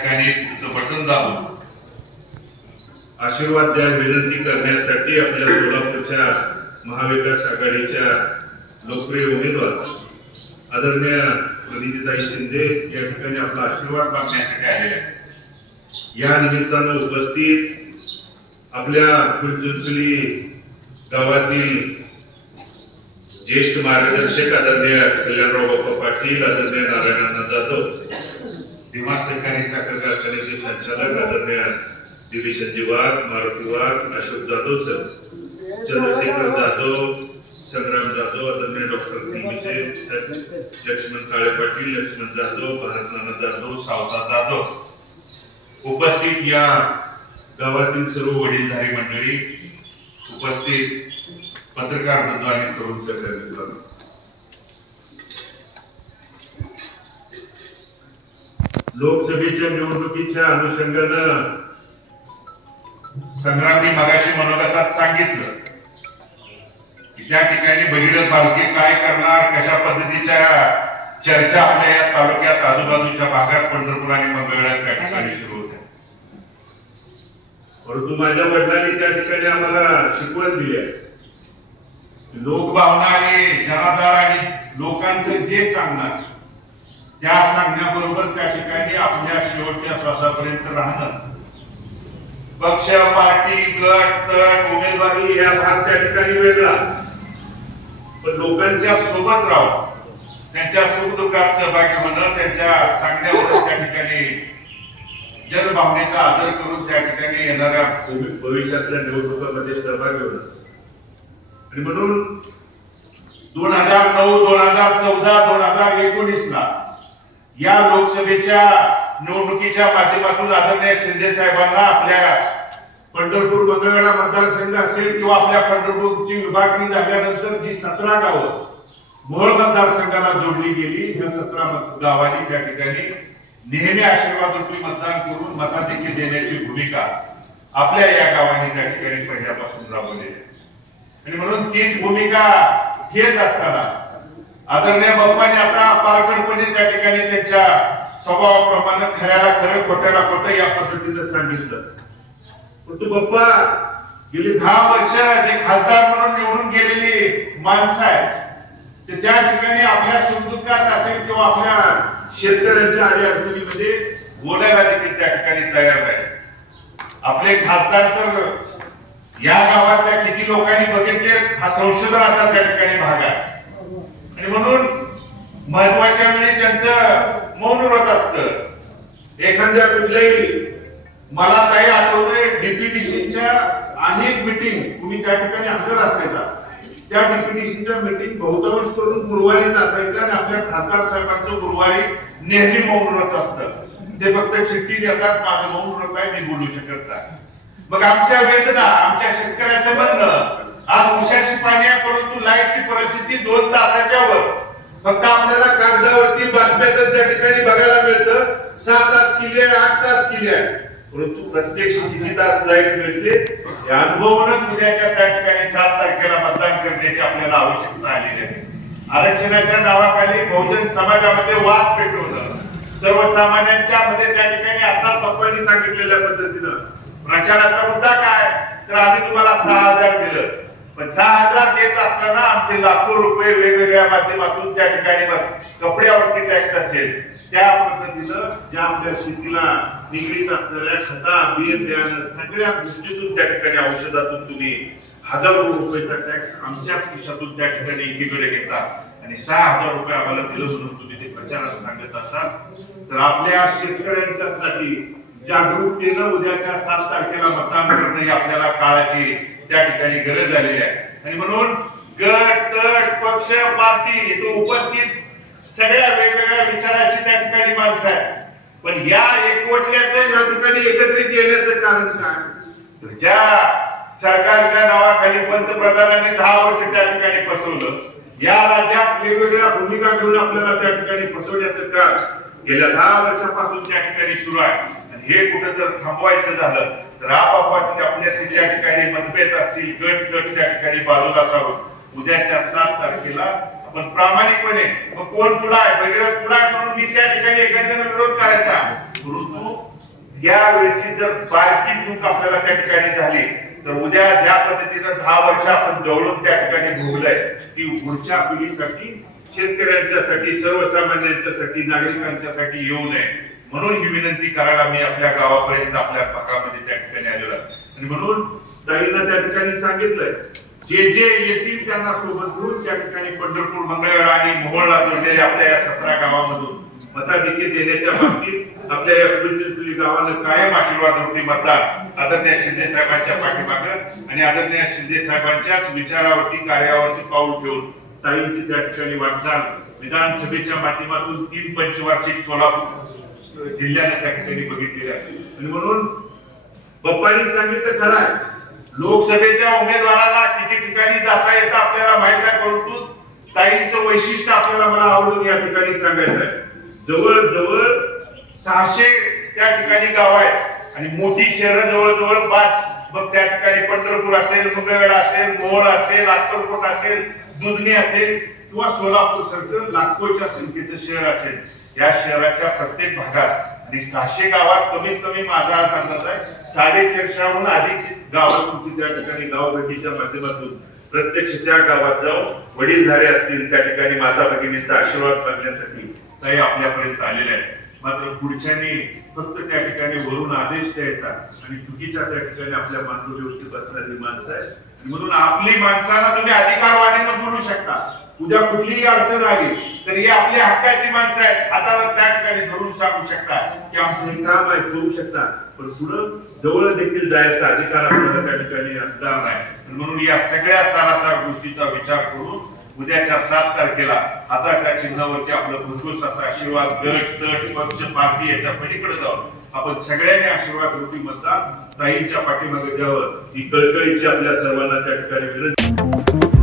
ठिकाणी तुमचं बटन दाबून आशीर्वाद द्या विनंती करण्यासाठी आपल्या सोलापूरच्या महाविकास आघाडीच्या लोकप्रिय उमेदवार आदरणीय प्रणितीताई शिंदे या ठिकाणी आपला आशीर्वाद मागण्यासाठी आले आहेत। या निमित्तानं उपस्थित आपल्या फुलचुंचली गावातील ज्येष्ठ मार्गदर्शक आदरणीय कल्याणराव बाप्पा पाटील, आदरणीय नारायण जाधव, भीमा सहकारी साखर कारखान्याचे संचालक आदरणीय दिलीशजी वाघ, मारुती वाघ, अशोक जाधव सर, चंद्रशेखर जाधव, संग्राम जाधव, आदरणीय डॉक्टर लक्ष्मण काळे पाटील, लक्ष्मण जाधव, भारत नाना जाधव, सावता जाधव, उपस्थित या गावातील सर्व वडीलधारी मंडळी, उपस्थित पत्रकार बंधू आणि तरुण सहकारी, लोकसभेच्या निवडणुकीच्या अनुषंगानं संग्रामने मगाशी मनोगतात सांगितलं की त्या ठिकाणी भगीरथ बालके काय करणार, कशा पद्धतीच्या चर्चा आपल्या या तालुक्यात आजूबाजूच्या भागात पंढरपूर आणि मंगळवेढा त्या ठिकाणी सुरू होत्या। परंतु माझ्या वडिलांनी त्या ठिकाणी आम्हाला शिकवण दिली आहे, लोकभावना आणि जनाधार आणि लोकांचं जे सांगणार त्या सांगण्याबरोबर त्या ठिकाणी आपल्या शेवटच्या श्वासापर्यंत राहणं, पक्ष, पार्टी, गट, तट, उमेदवारी या भाग त्या ठिकाणी वेगळा, पण लोकांच्या सोबत राहून त्यांच्या सुखदुःखात सहभागी होणं, त्यांच्या सांगण्यावर त्या ठिकाणी जनभावनेचा आदर करून त्या ठिकाणी येणाऱ्या भविष्यातल्या निवडणुकांमध्ये सहभागी होणं। आणि म्हणून 2009, 2014, 2019 ला या लोकसभेच्या निवडणुकीच्या माध्यमातून आदरणीय शिंदे साहेबांना आपल्या पंढरपूर मंगळवेढा मतदारसंघ असेल किंवा आपल्या पंढरपूरची विभागणी झाल्यानंतर जी 17 गावं मोहोळ मतदारसंघाला जोडली गेली, ह्या 17 गावांनी त्या ठिकाणी नेहमी आशीर्वाद रूपी मतदान करून मताधिक्य देण्याची भूमिका आपल्या या गावांनी त्या ठिकाणी पहिल्यापासून राबवली आहे। आणि म्हणून तीच भूमिका घेत असताना आदरणीय बाप्पांनी आता पारखडपणे त्या ठिकाणी त्यांच्या स्वभावाप्रमाणे खऱ्याला खरं, खोट्याला खोटं या पद्धतीने सांगितलं। परंतु बाप्पा गेली 10 वर्ष जे खासदार म्हणून निवडून गेलेली माणसं आहेत, ते त्या ठिकाणी आपल्या सुखदुःखात असेल किंवा आपल्या शेतकऱ्यांच्या अडीअडचणीमध्ये बोलायला देखील त्या ठिकाणी तयार आहे। आपले खासदार तर या गावातल्या किती लोकांनी बघितले हा संशोधनाचा त्या ठिकाणी भाग आहे। आणि म्हणून महत्वाच्या वेळी त्यांचं मौन व्रत असतं। एखाद्या कुठल्याही मला काही आठवतंय डीपीडीसीच्या अनेक मीटिंग तुम्ही त्या ठिकाणी हजर असायचा, त्या डीपीडीसीच्या मीटिंग बहुतांश करून गुरुवारीच असायच्या आणि आपल्या खासदार साहेबांचं गुरुवारी नेहमी मौन व्रत असतं। ते फक्त चिठ्ठी देतात, माझं मौन व्रत आहे, मी बोलू शकत नाही। मग आमच्या वेदना, आमच्या शेतकऱ्याचं म्हणणं, आज उशाची पाणी परंतु लाईटची परिस्थिती 2 तासाच्या वर, फक्त आपल्याला कागदावरती बातम्यातच त्या ठिकाणी बघायला मिळतं 6 तास केली आहे, 8 तास केली आहे, परंतु प्रत्यक्ष किती तास लाईट मिळते हे अनुभवूनच उद्याच्या त्या ठिकाणी 7 तारखेला मतदान करण्याची आपल्याला आवश्यकता आलेली आहे। आरक्षणाच्या नावाखाली बहुजन समाजामध्ये वाद पेटवणं, सर्वसामान्यांच्या मध्ये त्या ठिकाणी आता पप्पांनी सांगितलेल्या पद्धतीनं प्रचाराचा मुद्दा काय, तर आम्ही तुम्हाला 6000 दिलं, पण 6000 देत असताना आमचे लाखो रुपये वेगवेगळ्या माध्यमातून त्या ठिकाणी कपड्यावरती टॅक्स असेल, त्या पद्धतीनं ज्या आपल्या शेतीला निगडीत असणाऱ्या खता, बियाणं सगळ्या गोष्टीतून त्या ठिकाणी औषधातून तुम्ही हजारो रुपयाचा टॅक्स आमच्या खिशातून त्या ठिकाणी एकीकडे घेता आणि 6000 रुपये आम्हाला दिलं म्हणून तुम्ही ते प्रचारात सांगत असाल, तर आपल्या शेतकऱ्यांच्यासाठी जागरूकतेनं उद्याच्या 7 तारखेला मतदान करणं ही आपल्याला काळाची त्या ठिकाणी गरज झालेली आहे। आणि म्हणून गट, तट, पक्ष, पार्टी तो उपस्थित सगळ्या वेगवेगळ्या विचाराची त्या ठिकाणी माणसं आहे, पण या एकवटल्याचं या ठिकाणी एकत्रित येण्याचं कारण काय, तर ज्या सरकारच्या नावाखाली पंतप्रधानांनी 10 वर्ष त्या ठिकाणी फसवलं, या राज्यात वेगवेगळ्या भूमिका घेऊन आपल्याला त्या ठिकाणी फसवण्याचं काम गेल्या 10 वर्षापासून त्या ठिकाणी सुरू आहे। हे कुठं जर थांबवायचं झालं तर आपापसात आपल्या त्या ठिकाणी मतभेद असतील, गट त्या ठिकाणी बाजूला सारून उद्याच्या 7 तारखेला आपण प्रामाणिकपणे, मग कोण पुढा आहे, भगीरथ पुढा म्हणून मी त्या ठिकाणी एखाद्याने विरोध करायचा, परंतु या वेळची जर बारकी चूक आपल्याला त्या ठिकाणी झाली तर उद्या ज्या पद्धतीनं 10 वर्ष आपण जवळून त्या ठिकाणी भोगलंय ती पुढच्या पिढीसाठी, शेतकऱ्यांच्यासाठी, सर्वसामान्यांच्यासाठी, नागरिकांच्यासाठी येऊ नये म्हणून ही विनंती करायला मी आपल्या गावापर्यंत, आपल्या भागामध्ये त्या ठिकाणी आलेलो आहे. आणि म्हणून ताईंना त्या ठिकाणी सांगितलंय, जे जे येतील त्यांना सोबत घेऊन त्या ठिकाणी पंढरपूर, मंगळवेढा आणि मोहोळला जोडलेल्या आपल्या या 17 गावामधून मताधिक्य देण्याच्या बाबतीत आपल्या या पुढील गावानं कायम आशीर्वाद रूपी मतदान आदरणीय शिंदे साहेबांच्या पाठीमागं आणि आदरणीय शिंदे साहेबांच्याच विचारावरती, कार्यावरती पाऊल ठेवून ताईंची त्या ठिकाणी वाटचाल विधानसभेच्या माध्यमातून 3 पंचवार्षिक सोलापूर जिल्ह्याने त्या ठिकाणी बघितलेली आहे. आणि म्हणून पप्पांनी सांगितलं खरं आहे, लोकसभेच्या उमेदवाराला किती ठिकाणी जाता येतं आपल्याला माहित आहे, परंतु ताईंचं वैशिष्ट्य आपल्याला मला आवडून या ठिकाणी सांगायचं आहे. जवळजवळ 600 त्या ठिकाणी गाव आहेत आणि मोठी शहरं जवळजवळ 5. मग त्या ठिकाणी पंढरपूर असेल, मंगळवेढा असेल, मोहोळ असेल, अक्कलकोट असेल, दुधनी असेल किंवा सोलापूर सारखं लाखोच्या संख्येचं शहर असेल. या शहराच्या प्रत्येक भागात आणि 600 गावात कमीत कमी माझा अंदाज आहे 450हून अधिक गावात तुमची त्या ठिकाणी गावभेटीच्या माध्यमातून प्रत्यक्ष त्या गावात जाऊन वडीलधारे असतील त्या ठिकाणी माता भगिनींचा आशीर्वाद मागण्यासाठी ताई आपल्यापर्यंत आलेल्या आहेत. मात्र पुढच्यानी फक्त त्या ठिकाणी वरून आदेश द्यायचा आणि चुकीच्या त्या ठिकाणी आपल्या मातृदेवची बसणारी माणसं आहे. म्हणून आपली माणसांना तुम्ही अधिकारवाणीनं बोलू शकता. उद्या कुठलीही अडचण आली तर ही आपली हक्काची माणसं आहेत, हातावर त्या ठिकाणी धरून सांगू शकता की आमचं हे काम आहे, करू शकता. पण पुढं जवळ देखील जायचा अधिकार आपल्याला त्या ठिकाणी असणार नाही. म्हणून या सगळ्या सारासार गोष्टीचा विचार करून उद्याच्या 7 तारखेला हाताच्या चिन्हावरती आपलं भरघोस असा आशीर्वाद, गट तट पक्ष पार्टी याच्या पलीकडे जाऊन आपण सगळ्यांनी आशीर्वाद रूपी मतदान ताईंच्या पाठीमागे द्यावं ही कळकळीची आपल्या सर्वांना त्या ठिकाणी विनंती.